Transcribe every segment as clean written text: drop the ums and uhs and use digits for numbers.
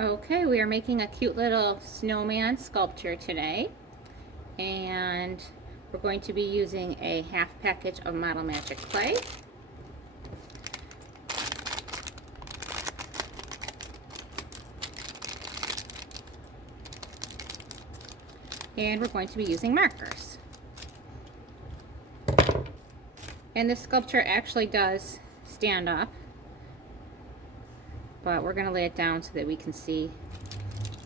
Okay, we are making a cute little snowman sculpture today, and we're going to be using a half package of Model Magic clay. And we're going to be using markers. And this sculpture actually does stand up, but we're going to lay it down so that we can see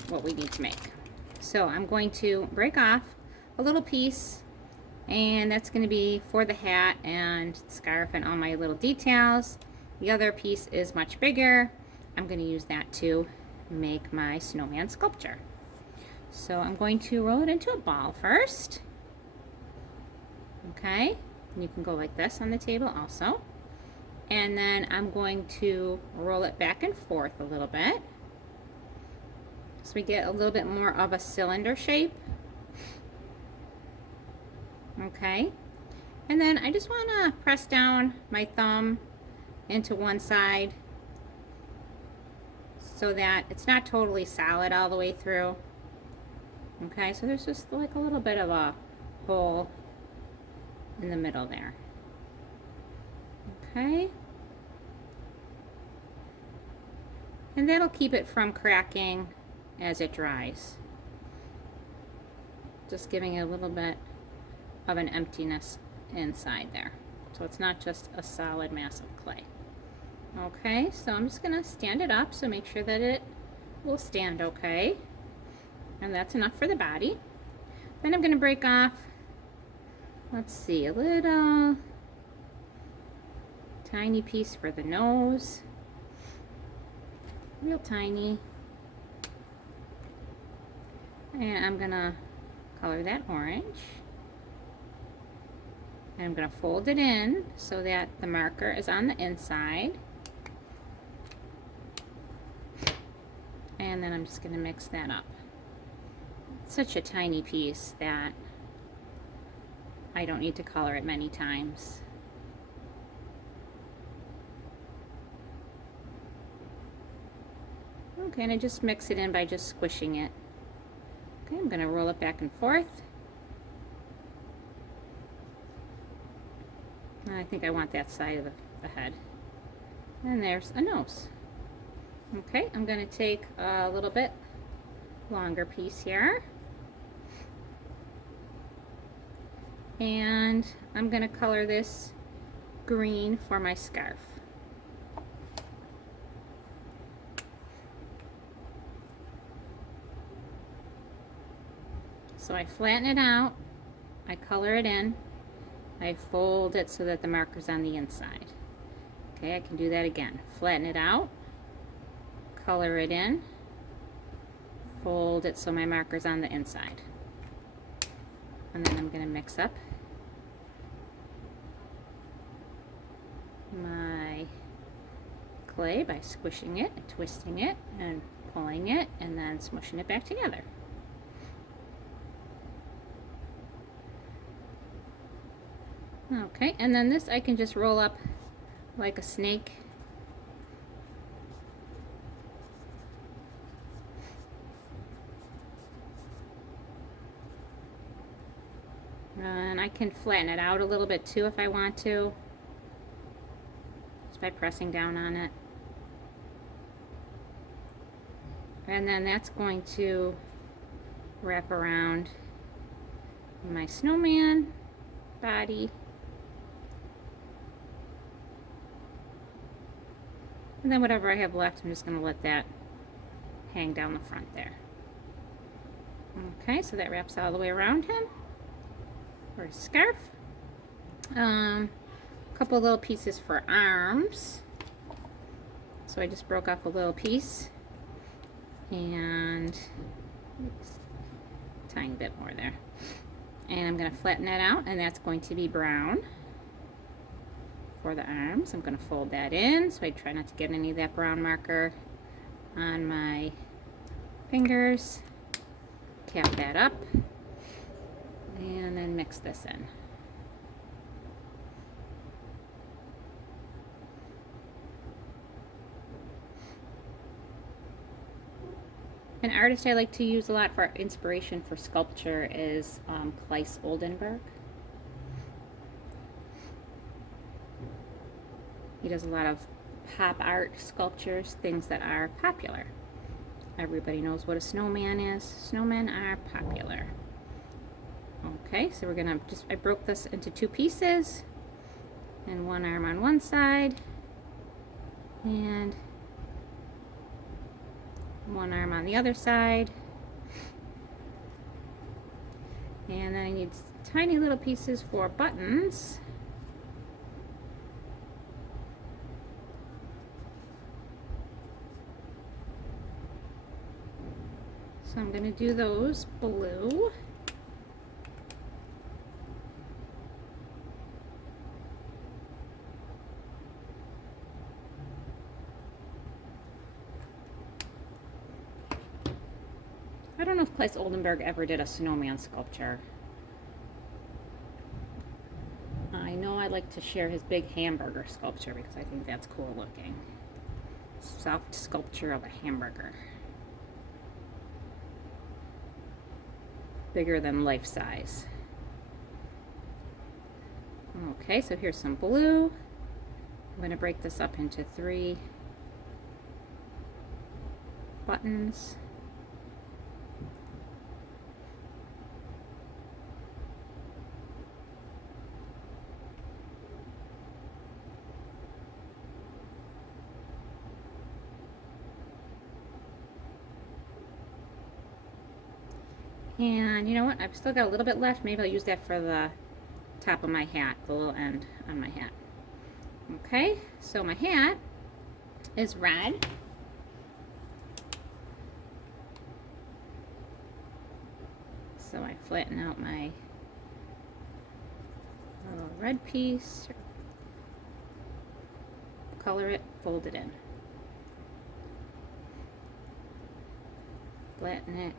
what we need to make. So I'm going to break off a little piece, and that's going to be for the hat and scarf and all my little details. The other piece is much bigger. I'm going to use that to make my snowman sculpture. So I'm going to roll it into a ball first. Okay, and you can go like this on the table also. And then I'm going to roll it back and forth a little bit, so we get a little bit more of a cylinder shape. Okay, and then I just want to press down my thumb into one side so that it's not totally solid all the way through. Okay, so there's just like a little bit of a hole in the middle there. Okay, and that'll keep it from cracking as it dries. Just giving it a little bit of an emptiness inside there, so it's not just a solid mass of clay. Okay, so I'm just gonna stand it up, so make sure that it will stand okay, and that's enough for the body. Then I'm gonna break off, let's see, a little tiny piece for the nose, real tiny, and I'm gonna color that orange. And I'm going to fold it in so that the marker is on the inside. And then I'm just going to mix that up. It's such a tiny piece that I don't need to color it many times. Okay, and I just mix it in by just squishing it. Okay, I'm going to roll it back and forth. I think I want that side of the head. And there's a nose. Okay, I'm going to take a little bit longer piece here. And I'm going to color this green for my scarf. So I flatten it out, I color it in, I fold it so that the marker's on the inside. Okay, I can do that again. Flatten it out, color it in, fold it so my marker's on the inside. And then I'm going to mix up my clay by squishing it, and twisting it, and pulling it, and then smushing it back together. Okay, and then this I can just roll up like a snake. And I can flatten it out a little bit too if I want to, just by pressing down on it. And then that's going to wrap around my snowman body. And then whatever I have left, I'm just going to let that hang down the front there. Okay, so that wraps all the way around him. For his scarf. A couple little pieces for arms. So I just broke off a little piece. And a tiny bit more there. And I'm going to flatten that out, and that's going to be brown. For the arms, I'm going to fold that in so I try not to get any of that brown marker on my fingers. Cap that up and then mix this in. An artist I like to use a lot for inspiration for sculpture is Claes Oldenburg. He does a lot of pop art sculptures, things that are popular. Everybody knows what a snowman is. Snowmen are popular. Okay, so we're gonna I broke this into 2 pieces, and one arm on one side, and one arm on the other side. And then I need tiny little pieces for buttons. So I'm going to do those blue. I don't know if Claes Oldenburg ever did a snowman sculpture. I know I like to share his big hamburger sculpture because I think that's cool looking. Soft sculpture of a hamburger. Bigger than life size. Okay, so here's some blue. I'm going to break this up into 3 buttons. And you know what? I've still got a little bit left. Maybe I'll use that for the top of my hat, the little end on my hat. Okay, so my hat is red. So I flatten out my little red piece, color it, fold it in. Flatten it,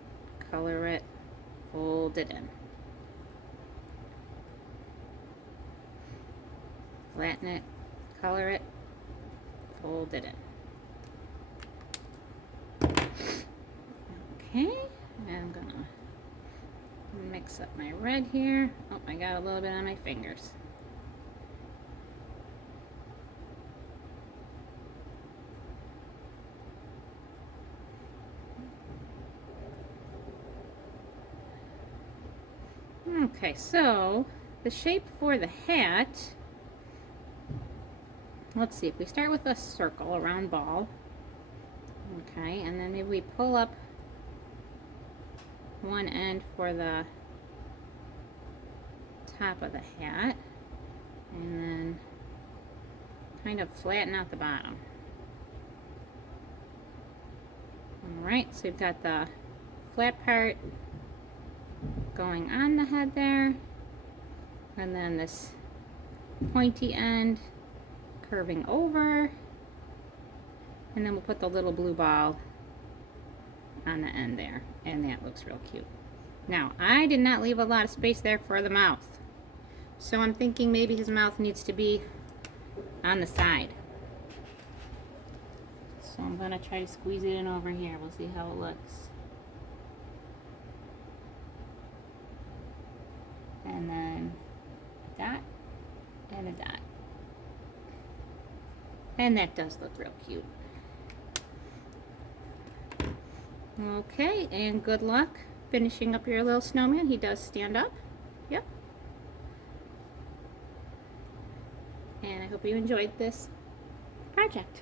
color it, fold it in. Flatten it, color it, fold it in. Okay, and I'm gonna mix up my red here. Oh, I got a little bit on my fingers. Okay, so the shape for the hat, let's see, if we start with a circle, a round ball, okay, and then maybe we pull up one end for the top of the hat, and then kind of flatten out the bottom. Alright, so we've got the flat part going on the head there, and then this pointy end curving over, and then we'll put the little blue ball on the end there, and that looks real cute. Now, I did not leave a lot of space there for the mouth, so I'm thinking maybe his mouth needs to be on the side. So I'm going to try to squeeze it in over here. We'll see how it looks. And then a dot and a dot. And that does look real cute. Okay, and good luck finishing up your little snowman. He does stand up. Yep. And I hope you enjoyed this project.